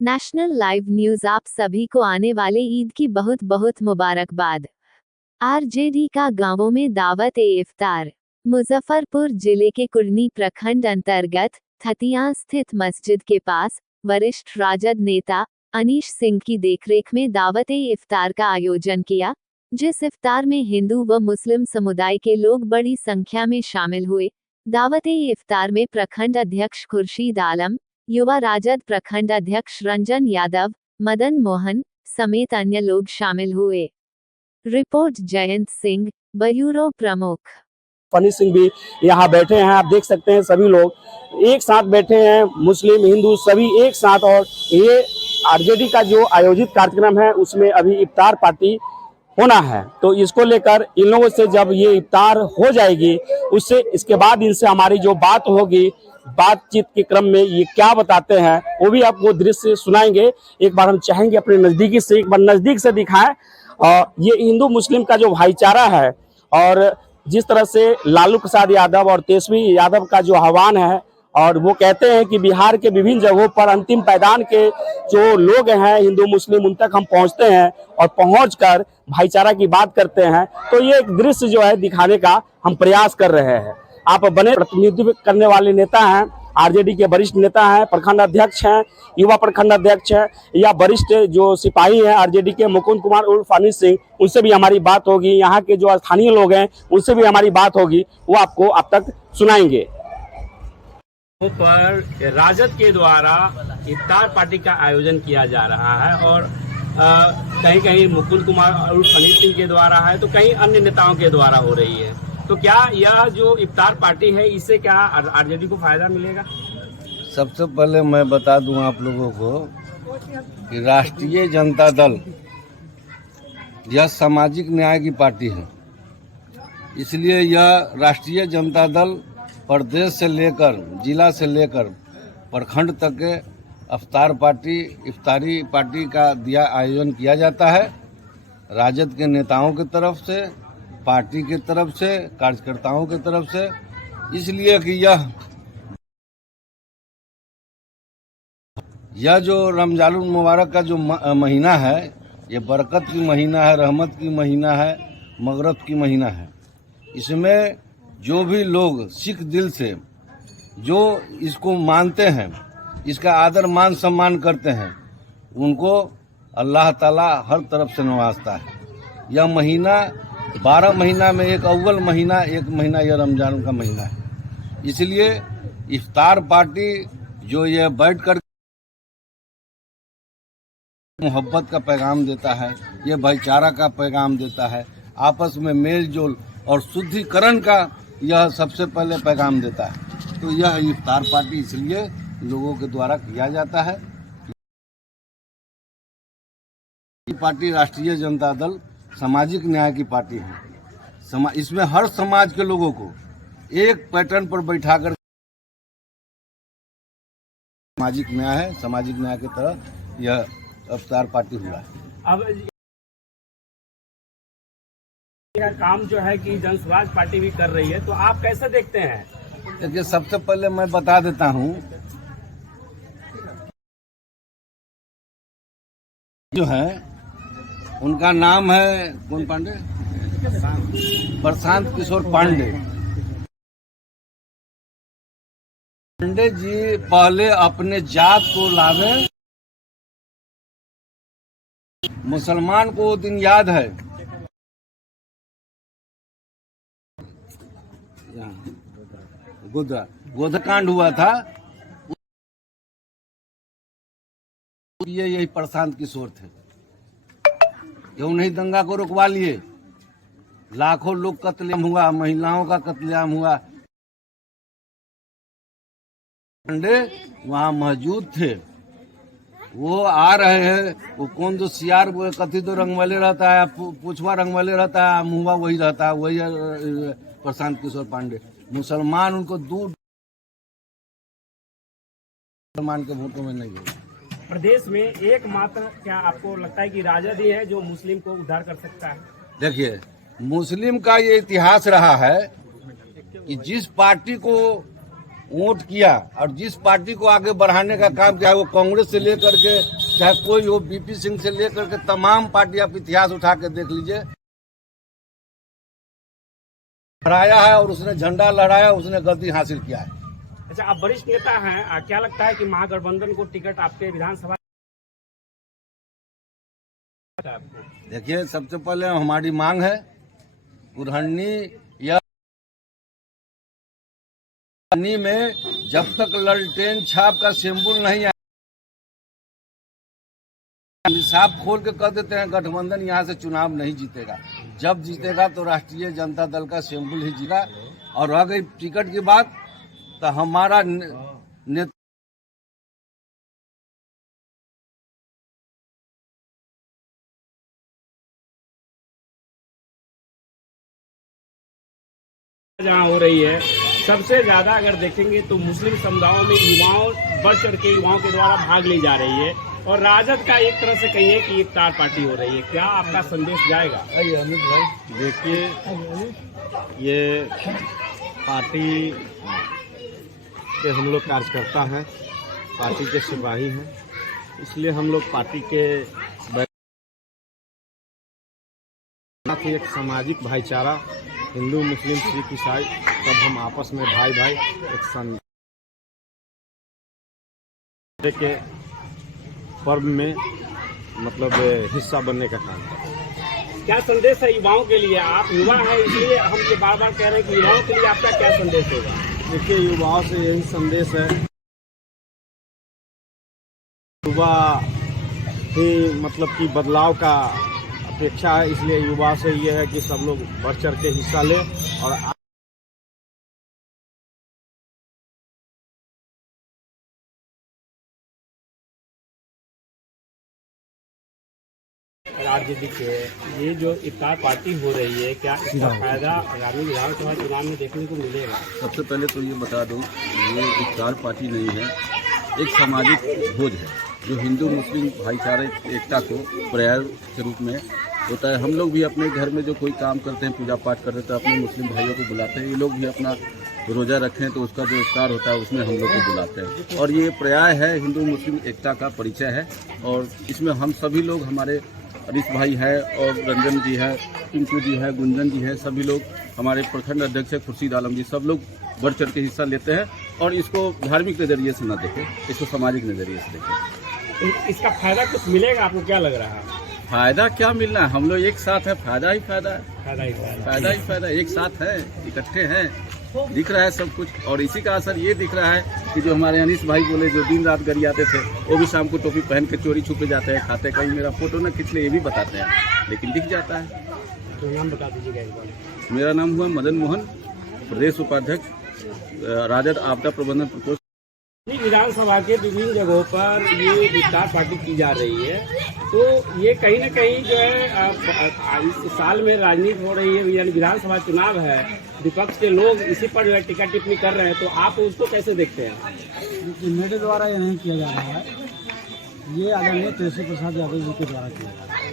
National live news आप सभी को आने वाले ईद की बहुत बहुत मुबारकबाद। आरजेडी का गांवों में दावत ए इफ्तार। मुजफ्फरपुर जिले के कुर्नी प्रखंड अंतर्गत थतिया स्थित मस्जिद के पास वरिष्ठ राजद नेता अनीश सिंह की देखरेख में दावत ए इफ्तार का आयोजन किया, जिस इफ्तार में हिंदू व मुस्लिम समुदाय के लोग बड़ी संख्या में शामिल हुए। दावत ए इफ्तार में प्रखंड अध्यक्ष खुर्शीद आलम, युवा राजद प्रखंड अध्यक्ष रंजन यादव, मदन मोहन समेत अन्य लोग शामिल हुए। रिपोर्ट जयंत सिंह, ब्यूरो प्रमुख। फनी सिंह भी यहाँ बैठे हैं। आप देख सकते हैं सभी लोग एक साथ बैठे हैं, मुस्लिम हिंदू सभी एक साथ। और ये आरजेडी का जो आयोजित कार्यक्रम है उसमें अभी इफ्तार पार्टी होना है, तो इसको लेकर इन लोगों से जब ये इफ्तार हो जाएगी उससे इसके बाद इनसे हमारी जो बात होगी, बातचीत के क्रम में ये क्या बताते हैं वो भी आपको दृश्य सुनाएंगे। एक बार हम चाहेंगे अपने नजदीकी से एक बार नजदीक से दिखाएं। और ये हिंदू मुस्लिम का जो भाईचारा है और जिस तरह से लालू प्रसाद यादव और तेजस्वी यादव का जो आह्वान है, और वो कहते हैं कि बिहार के विभिन्न जगहों पर अंतिम पायदान के जो लोग हैं हिंदू मुस्लिम उन तक हम पहुंचते हैं और पहुंचकर भाईचारा की बात करते हैं। तो ये एक दृश्य जो है दिखाने का हम प्रयास कर रहे हैं। आप बने प्रतिनिधित्व करने वाले नेता हैं, आरजेडी के वरिष्ठ नेता हैं, प्रखंड अध्यक्ष हैं, युवा प्रखंड अध्यक्ष हैं, या वरिष्ठ जो सिपाही हैं आरजेडी के मुकुंद कुमार उर्फ अनिल सिंह, उनसे भी हमारी बात होगी। यहाँ के जो स्थानीय लोग हैं उनसे भी हमारी बात होगी, वो आपको अब तक सुनाएंगे। पर राजद के द्वारा इफ्तार पार्टी का आयोजन किया जा रहा है और कहीं कहीं मुकुंद कुमार उर्फ अनिल सिंह के द्वारा है, तो कहीं अन्य नेताओं के द्वारा हो रही है। तो क्या यह जो इफ्तार पार्टी है इससे क्या आरजेडी को फायदा मिलेगा? सबसे पहले मैं बता दूं आप लोगों को कि राष्ट्रीय जनता दल यह सामाजिक न्याय की पार्टी है, इसलिए यह राष्ट्रीय जनता दल प्रदेश से लेकर जिला से लेकर प्रखंड तक के इफ्तारी पार्टी का दिया आयोजन किया जाता है। राजद के नेताओं की तरफ से, पार्टी की तरफ से, कार्यकर्ताओं की तरफ से, इसलिए कि यह जो रमजानुल मुबारक का जो महीना है, ये बरकत की महीना है, रहमत की महीना है, मगरब की महीना है। इसमें जो भी लोग सिख दिल से जो इसको मानते हैं, इसका आदर मान सम्मान करते हैं, उनको अल्लाह ताला हर तरफ से नवाजता है। यह महीना 12 महीना में एक अव्वल महीना, एक महीना यह रमजान का महीना है। इसलिए इफ्तार पार्टी जो यह बैठ कर मोहब्बत का पैगाम देता है, ये भाईचारा का पैगाम देता है, आपस में मेल जोल और शुद्धिकरण का यह सबसे पहले पैगाम देता है। तो यह इफ्तार पार्टी इसलिए लोगों के द्वारा किया जाता है। पार्टी राष्ट्रीय जनता दल सामाजिक न्याय की पार्टी है। इसमें हर समाज के लोगों को एक पैटर्न पर बैठाकर सामाजिक न्याय है, सामाजिक न्याय की तरह यह इफ्तार पार्टी हुआ है। अब यह काम जो है कि जन स्वराज पार्टी भी कर रही है, तो आप कैसे देखते हैं? देखिए, सबसे पहले मैं बता देता हूँ, जो है उनका नाम है कौन पांडे, प्रशांत किशोर पांडे। पांडे जी पहले अपने जात को लावे। मुसलमान को वो दिन याद है, गोधकांड हुआ था, यही प्रशांत किशोर थे। ये उन्हीं दंगा को रुकवा लिए। लाखों लोग कत्लेआम हुआ, महिलाओं का कत्लेआम हुआ। पांडे वहाँ मौजूद थे। वो आ रहे हैं, वो कौन जो सियार कथी तो रंग वाले रहता है, पूछवा रंग वाले रहता है, मुंहवा वही रहता है, वही प्रशांत किशोर पांडे। मुसलमान उनको दूर मुसलमान के वोटों में नहीं है। प्रदेश में एकमात्र क्या आपको लगता है कि राजद ही है जो मुस्लिम को उद्धार कर सकता है? देखिए, मुस्लिम का ये इतिहास रहा है कि जिस पार्टी को वोट किया और जिस पार्टी को आगे बढ़ाने का काम किया, वो कांग्रेस से लेकर के चाहे कोई हो, बीपी सिंह से लेकर के तमाम पार्टी आप इतिहास उठा के देख लीजिए, हराया है और उसने झंडा लहराया, उसने गलती हासिल किया है। अच्छा, आप वरिष्ठ नेता हैं, क्या लगता है कि महागठबंधन को टिकट आपके विधानसभा? देखिए, सबसे पहले हमारी मांग है कुरहनी या में जब तक ललटेन छाप का सिंबल नहीं आया, साफ खोल के कह देते हैं गठबंधन यहाँ से चुनाव नहीं जीतेगा। जब जीतेगा तो राष्ट्रीय जनता दल का सिंबल ही जीतेगा। और रह गई टिकट की बात, तो हमारा नेता जहाँ हो रही है, सबसे ज्यादा अगर देखेंगे तो मुस्लिम समुदायों में युवाओं बढ़ चढ़ के युवाओं के द्वारा भाग ली जा रही है, और राजद का एक तरह से कहिए कि इफ्तार पार्टी हो रही है। क्या आपका संदेश जाएगा? अमित भाई, देखिए, ये पार्टी के हम लोग कार्यकर्ता हैं, पार्टी के सिपाही हैं, इसलिए हम लोग पार्टी के एक सामाजिक भाईचारा, हिंदू मुस्लिम सिख ईसाई सब हम आपस में भाई भाई एक संडे के पर्व में मतलब हिस्सा बनने का काम करते हैं। क्या संदेश है युवाओं के लिए? आप युवा हैं, इसलिए हम ये बार बार कह रहे हैं कि युवाओं के लिए आपका क्या संदेश होगा? देखिए, युवाओं से यही संदेश है, युवा ही मतलब कि बदलाव का अपेक्षा है, इसलिए युवा से ये है कि सब लोग बढ़ चढ़ के हिस्सा लें। और राजनीति के ये जो इफ्तार पार्टी हो रही है, क्या इसका फायदा आगामी विधानसभा चुनाव में देखने को मिलेगा? सबसे पहले तो ये बता दूं, ये इफ्तार पार्टी नहीं है, एक सामाजिक भोज है जो हिंदू मुस्लिम भाईचारे एकता को प्रयास के रूप में होता है। हम लोग भी अपने घर में जो कोई काम करते हैं, पूजा पाठ करते हैं, तो अपने मुस्लिम भाइयों को बुलाते हैं। ये लोग भी अपना रोज़ा रखें तो उसका जो इफ्तार होता है उसमें हम लोग को बुलाते हैं। और ये पर्याय है, हिंदू मुस्लिम एकता का परिचय है। और इसमें हम सभी लोग, हमारे हरीश भाई है और रंजन जी है, टिंकू जी है, गुंजन जी है, सभी लोग, हमारे प्रखंड अध्यक्ष है खुर्शीद आलम जी, सब लोग बढ़ चढ़ के हिस्सा लेते हैं। और इसको धार्मिक नज़रिए से न देखें, इसको सामाजिक नज़रिए से देखें। इसका फायदा कुछ मिलेगा? आपको क्या लग रहा है? फायदा क्या मिलना है, हम लोग एक साथ है, फायदा ही फायदा है, फायदा ही फायदा। फायदा ही फायदा, एक साथ है, इकट्ठे हैं, दिख रहा है सब कुछ। और इसी का असर ये दिख रहा है कि जो हमारे अनीस भाई बोले, जो दिन रात गरियाते थे, वो भी शाम को टोपी पहन के चोरी छुपे जाते हैं, खाते कहीं मेरा फोटो न खींच ले, ये भी बताते हैं, लेकिन दिख जाता है। तो नाम बता दीजिएगा एक बार। मेरा नाम हुआ मदन मोहन, प्रदेश उपाध्यक्ष, राजद आपदा प्रबंधन प्रकोष्ठ। विधानसभा के विभिन्न जगहों पर ये इफ्तार पार्टी की जा रही है, तो ये कहीं न कहीं जो है इस साल में राजनीति हो रही है, यानी विधानसभा चुनाव है, विपक्ष के लोग इसी पर जो है टिक्का टिप्पणी कर रहे हैं, तो आप उसको कैसे देखते हैं? मेरे द्वारा ये नहीं किया जा रहा है, ये आदरणीय तेजस्वी प्रसाद यादव जी के द्वारा किया जा रहा है।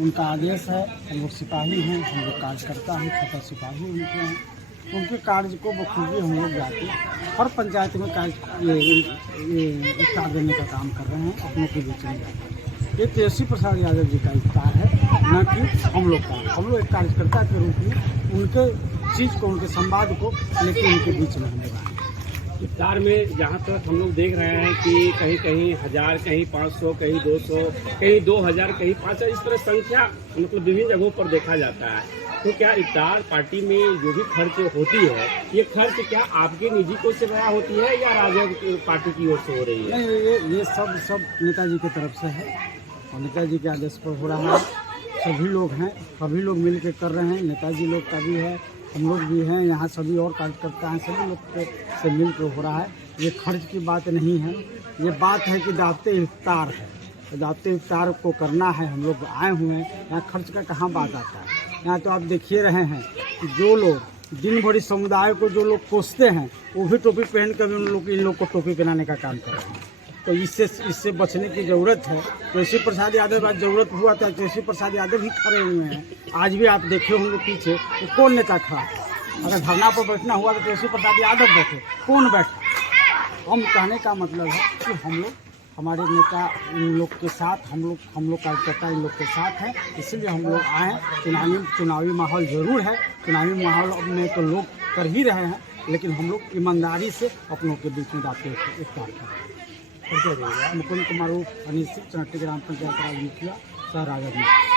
उनका आदेश है, हम लोग सिपाही हैं, हम लोग कार्यकर्ता हैं, छोटा सिपाही उनके हैं, उनके कार्य को बखूबी हम लोग जाके हर पंचायत में इफ्तार देने का काम कर रहे हैं, अपनों के बीच में जाकर। ये तेजस्वी प्रसाद यादव जी का इफ्तार है, न कि हम लोग का। हम लोग एक कार्यकर्ता के रूप में उनके चीज़ को, उनके संवाद को लेकर उनके बीच में होने वाले। इफ्तार में जहाँ तक हम लोग देख रहे हैं कि कहीं कहीं 1000, कहीं 500, कहीं 200, कहीं 2000, कहीं 5000, इस तरह संख्या मतलब विभिन्न जगहों पर देखा जाता है। तो क्या इफ्तार पार्टी में जो भी खर्च होती है, ये खर्च क्या आपके निजी कोष से व्यय होती है या राजद पार्टी की ओर से हो रही है? नहीं, ये सब नेताजी की तरफ से है और नेताजी के आदेश पर हो रहा है। सभी लोग हैं, सभी लोग मिल के कर रहे हैं, नेताजी लोग का भी है, हम लोग भी हैं, यहाँ सभी और कार्यकर्ता हैं, सभी लोग से मिल कर हो रहा है। ये खर्च की बात नहीं है, ये बात है कि दावते इफ्तार है, दावते इफ्तार को करना है। हम लोग आए हुए हैं, यहाँ खर्च का कहाँ बात आता है। यहाँ तो आप देखिए रहे हैं कि जो लोग दिन भर इस समुदाय को जो लोग कोसते हैं, वो भी टोपी पहन कर इन लोग को टोपी पहनाने का काम कर रहे हैं। तो इससे बचने की ज़रूरत है। तेजस्वी प्रसाद यादव, आज ज़रूरत हुआ था तेजस्वी प्रसाद यादव भी खड़े हुए हैं। आज भी आप देखे होंगे पीछे तो कौन नेता खड़ा है, अगर धरना पर बैठना हुआ तो केशव प्रसाद यादव बैठे, कौन बैठा। हम कहने का मतलब है कि हम लोग, हमारे नेता इन लोग के साथ, हम लोग कार्यकर्ता इन लोग के साथ हैं, इसलिए हम लोग आए। चुनावी माहौल जरूर है, चुनावी माहौल में तो लोग कर ही रहे हैं, लेकिन हम लोग ईमानदारी से अपनों के बीच में बातें इफ्तार करें। मुकुंद कुमार उर्फ अनिल सिंह, चनट्टी ग्राम पंचायत राज मुखिया, शहर राजद में।